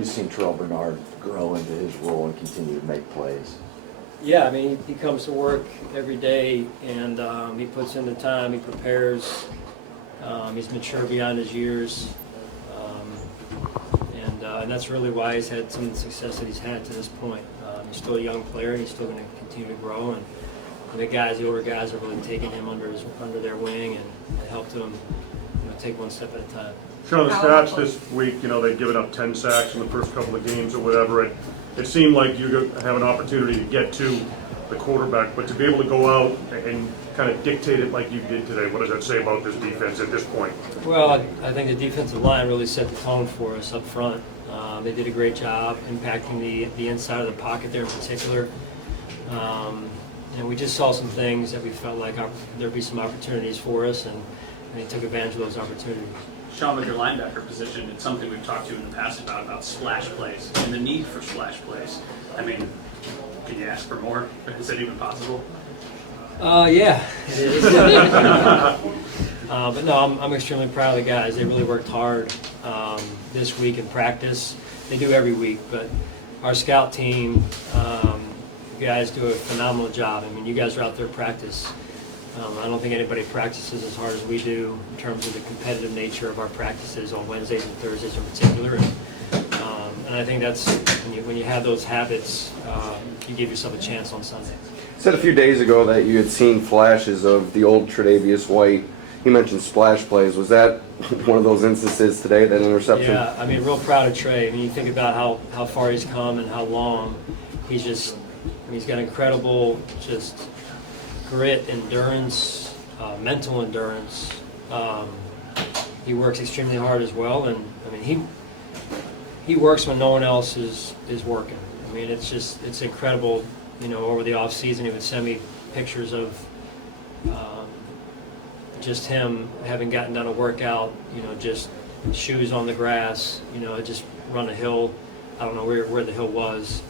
you seen Terrell Bernard grow into his role and continue to make plays? Yeah, I mean, he comes to work every day, and he puts in the time, he prepares, he's mature beyond his years, and that's really why he's had some of the success that he's had to this point. He's still a young player, and he's still going to continue to grow, and the older guys, are really taking him under their wing and helped him, take one step at a time. Sean, the stats this week, they've given up 10 sacks in the first couple of games or whatever. It seemed like you have an opportunity to get to the quarterback, but to be able to go out and kind of dictate it like you did today, what does that say about this defense at this point? Well, I think the defensive line really set the tone for us up front. They did a great job impacting the inside of the pocket there in particular. And we just saw some things that we felt like there'd be some opportunities for us, and they took advantage of those opportunities. Sean, with your linebacker position, it's something we've talked to you in the past about splash plays and the need for splash plays. I mean, can you ask for more? Is that even possible? Yeah, it is. But no, I'm extremely proud of the guys. They really worked hard this week in practice. They do every week, but our scout team, you guys do a phenomenal job. I mean, you guys are out there practice. I don't think anybody practices as hard as we do in terms of the competitive nature of our practices on Wednesdays and Thursdays in particular. And I think that's when you have those habits, you give yourself a chance on Sunday. You said a few days ago that you had seen flashes of the old Tredavius White. You mentioned splash plays. Was that one of those instances today, that interception? Yeah, I mean, real proud of Trey. I mean, you think about how far he's come and how long. He's got incredible just grit, endurance, mental endurance. He works extremely hard as well, and I mean he works when no one else is working. I mean, it's incredible. Over the off season, he would send me pictures of just him having gotten done a workout. Just shoes on the grass. Just run a hill. I don't know where the hill was,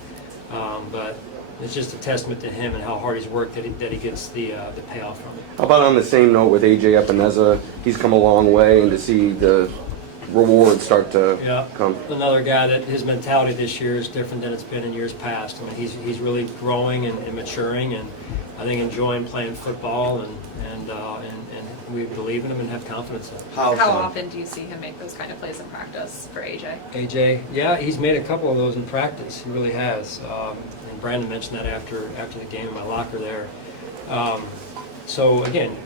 but it's just a testament to him and how hard he's worked that he gets the payoff from it. How about on the same note with A.J. Epineza? He's come a long way, and to see the rewards start to come. Another guy that his mentality this year is different than it's been in years past. I mean, he's really growing and maturing, and I think enjoying playing football, and we believe in him and have confidence in him. How often do you see him make those kind of plays in practice for AJ? AJ, yeah, he's made a couple of those in practice. He really has. And Brandon mentioned that after the game in my locker there. So again,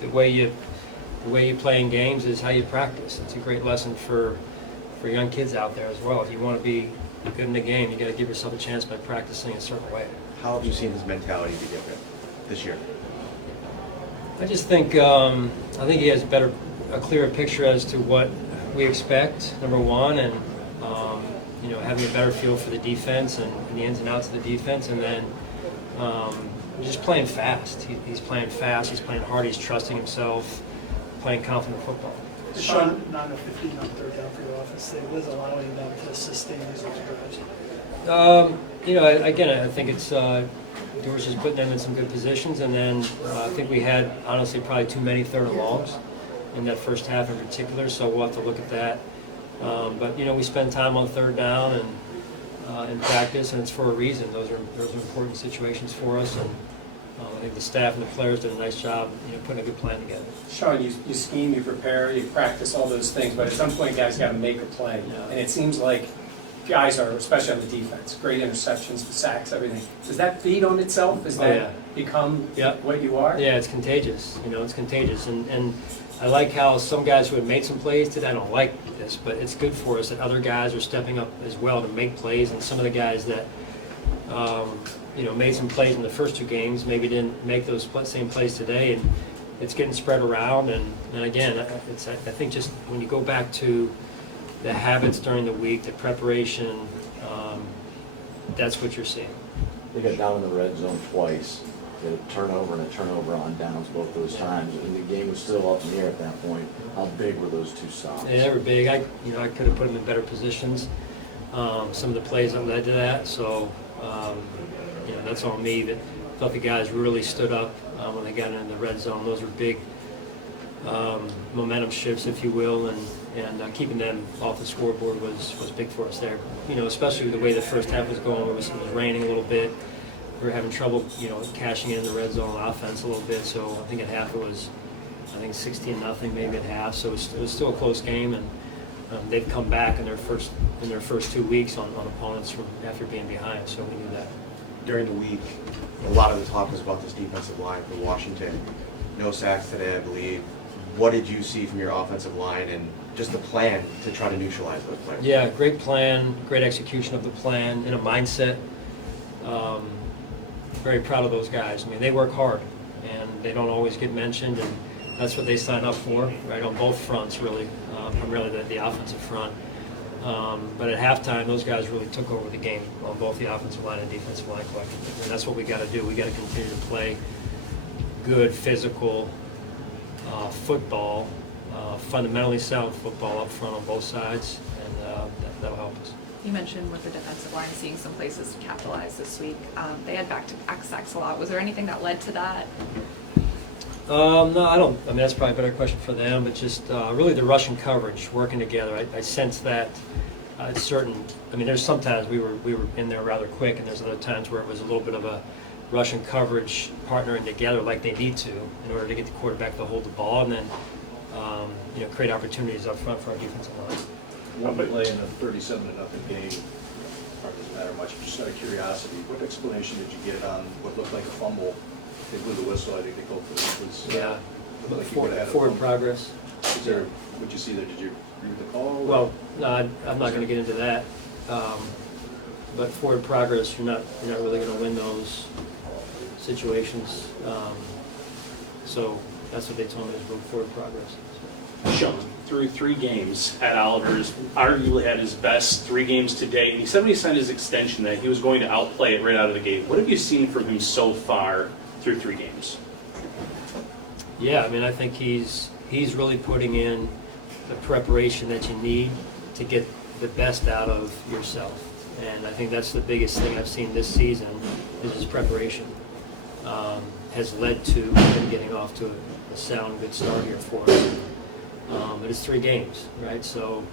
the way you play in games is how you practice. It's a great lesson for young kids out there as well. If you want to be good in the game, you got to give yourself a chance by practicing a certain way. How have you seen his mentality be different this year? I just think he has a clearer picture as to what we expect, number one, and having a better feel for the defense and the ins and outs of the defense, and then just playing fast. He's playing fast. He's playing hard. He's trusting himself, playing confident football. Sean, not enough 15 on third down for your offense today. What is allowing them to sustain these drives? Again, I think it's George is putting them in some good positions, and then I think we had, honestly, probably too many third and longs in that first half in particular, so we'll have to look at that. But we spend time on third down and in practice, and it's for a reason. Those are important situations for us, and I think the staff and the players did a nice job, putting a good plan together. Sean, you scheme, you prepare, you practice all those things, but at some point, guys got to make a play, and it seems like guys are, especially on the defense, great interceptions, sacks, everything. Does that feed on itself? Does that become what you are? Yeah, it's contagious. It's contagious, and I like how some guys who have made some plays today, I don't like this, but it's good for us that other guys are stepping up as well to make plays, and some of the guys that made some plays in the first two games maybe didn't make those same plays today, and it's getting spread around. And again, I think just when you go back to the habits during the week, the preparation, that's what you're seeing. They got down in the red zone twice. They had a turnover and a turnover on downs both those times, and the game was still up in the air at that point. How big were those two stops? They were big. I could have put them in better positions. Some of the plays that led to that, so that's on me. But I thought the guys really stood up when they got in the red zone. Those were big momentum shifts, if you will, and keeping them off the scoreboard was big for us there. You know, especially the way the first half was going. It was raining a little bit. We were having trouble, you know, cashing in the red zone offense a little bit. So I think at half it was, 16-0 maybe at half. So it was still a close game, and they've come back in their first 2 weeks on opponents from after being behind. So we knew that. During the week, a lot of the talk was about this defensive line for Washington. No sacks today, I believe. What did you see from your offensive line and just the plan to try to neutralize those players? Yeah, great plan, great execution of the plan, and a mindset. Very proud of those guys. I mean, they work hard, and they don't always get mentioned, and that's what they sign up for, right, on both fronts, really, primarily the offensive front. But at halftime, those guys really took over the game on both the offensive line and defensive line collectively. And that's what we got to do. We got to continue to play good, physical football, fundamentally sound football up front on both sides, and that'll help us. You mentioned with the defensive line seeing some places to capitalize this week. They had back-to-back sacks a lot. Was there anything that led to that? No, I don't. I mean, that's probably a better question for them, but just really the Russian coverage working together. I sense that it's certain. I mean, there's sometimes we were in there rather quick, and there's other times where it was a little bit of a Russian coverage partnering together like they need to in order to get the quarterback to hold the ball and then create opportunities up front for our defensive line. One play in a 37-0 game, probably doesn't matter much, just out of curiosity, what explanation did you get on what looked like a fumble? They blew the whistle, I think they called for it. Was, like forward progress. Is there, what you see there, did you read the call? Well, no, I'm not going to get into that. But forward progress, you're not really going to win those situations. So that's what they told me is move forward progress. Sean, through 3 games at Oliver's, arguably had his best 3 games to date, and he said when he signed his extension that he was going to outplay it right out of the gate. What have you seen from him so far through 3 games? Yeah, I mean, I think he's really putting in the preparation that you need to get the best out of yourself. And I think that's the biggest thing I've seen this season is his preparation. Has led to him getting off to a sound, good start here for us. But it's 3 games, right? So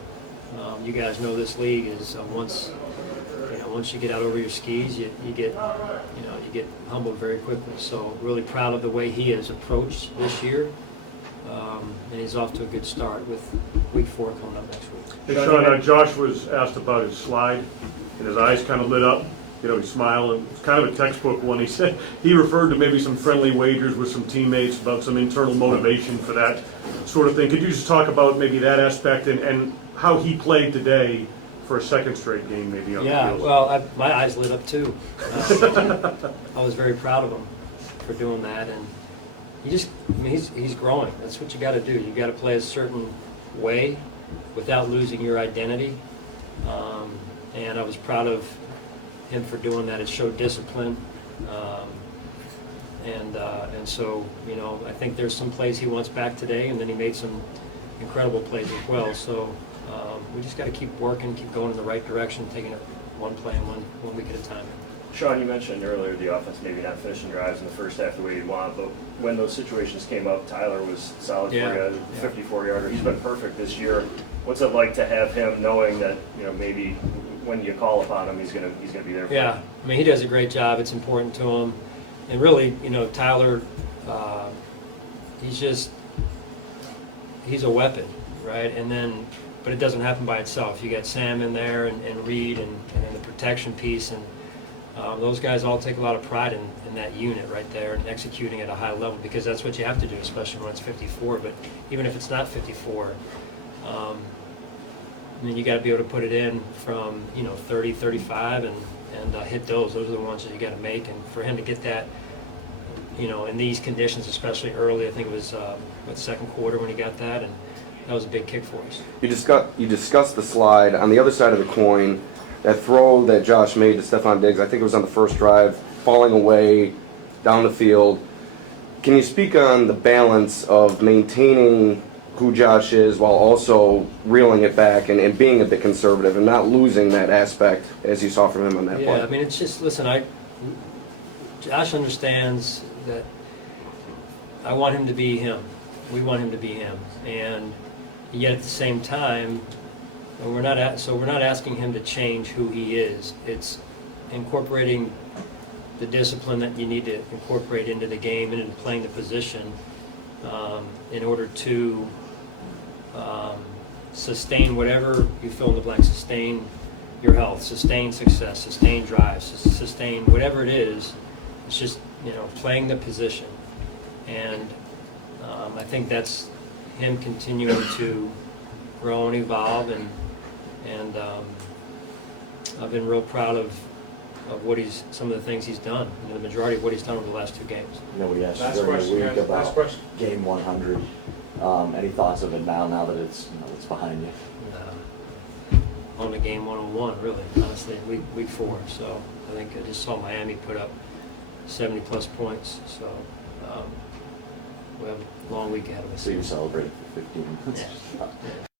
you guys know this league is once you get out over your skis, you get humbled very quickly. So really proud of the way he has approached this year, and he's off to a good start with week 4 coming up next week. Hey, Sean, Josh was asked about his slide, and his eyes kind of lit up. You know, he smiled, and it's kind of a textbook one. He said he referred to maybe some friendly wagers with some teammates about some internal motivation for that sort of thing. Could you just talk about maybe that aspect and how he played today for a second straight game maybe on the field? Yeah, well, my eyes lit up too. I was very proud of him for doing that, and he's growing. That's what you got to do. You got to play a certain way without losing your identity, and I was proud of him for doing that. It showed discipline, and so I think there's some plays he wants back today, and then he made some incredible plays as well. So we just got to keep working, keep going in the right direction, taking it one play and one week at a time. Sean, you mentioned earlier the offense maybe not finishing drives in the first half the way you'd want, but when those situations came up, Tyler was solid for you, 54-yarder. He's been perfect this year. What's it like to have him knowing that maybe when you call upon him, he's gonna be there for you? Yeah, I mean, he does a great job. It's important to him, and really, Tyler, he's a weapon, right? But it doesn't happen by itself. You got Sam in there and Reed and the protection piece, and those guys all take a lot of pride in that unit right there and executing at a high level, because that's what you have to do, especially when it's 54. But even if it's not 54, you got to be able to put it in from 30, 35 and hit those. Those are the ones that you got to make. And for him to get that, in these conditions, especially early, I think it was second quarter when he got that, and that was a big kick for us. You discussed the slide. On the other side of the coin, that throw that Josh made to Stephon Diggs, I think it was on the first drive, falling away down the field. Can you speak on the balance of maintaining who Josh is while also reeling it back and being a bit conservative and not losing that aspect as you saw from him on that play? Yeah, I mean, it's just, listen, Josh understands that I want him to be him, we want him to be him. And yet at the same time, we're not asking him to change who he is. It's incorporating the discipline that you need to incorporate into the game and into playing the position in order to sustain whatever you fill in the blank, sustain your health, sustain success, sustain drive, sustain whatever it is. It's just, playing the position. And I think that's him continuing to grow and evolve, and I've been real proud of some of the things he's done, the majority of what he's done over the last 2 games. We asked Last you during question, the week guys. Last about question. game 100. Any thoughts of it now that it's behind you? On the game 101, really, honestly, week 4. So I think I just saw Miami put up 70+ points. So we have a long week ahead of us. So you celebrated 15 minutes. Yeah.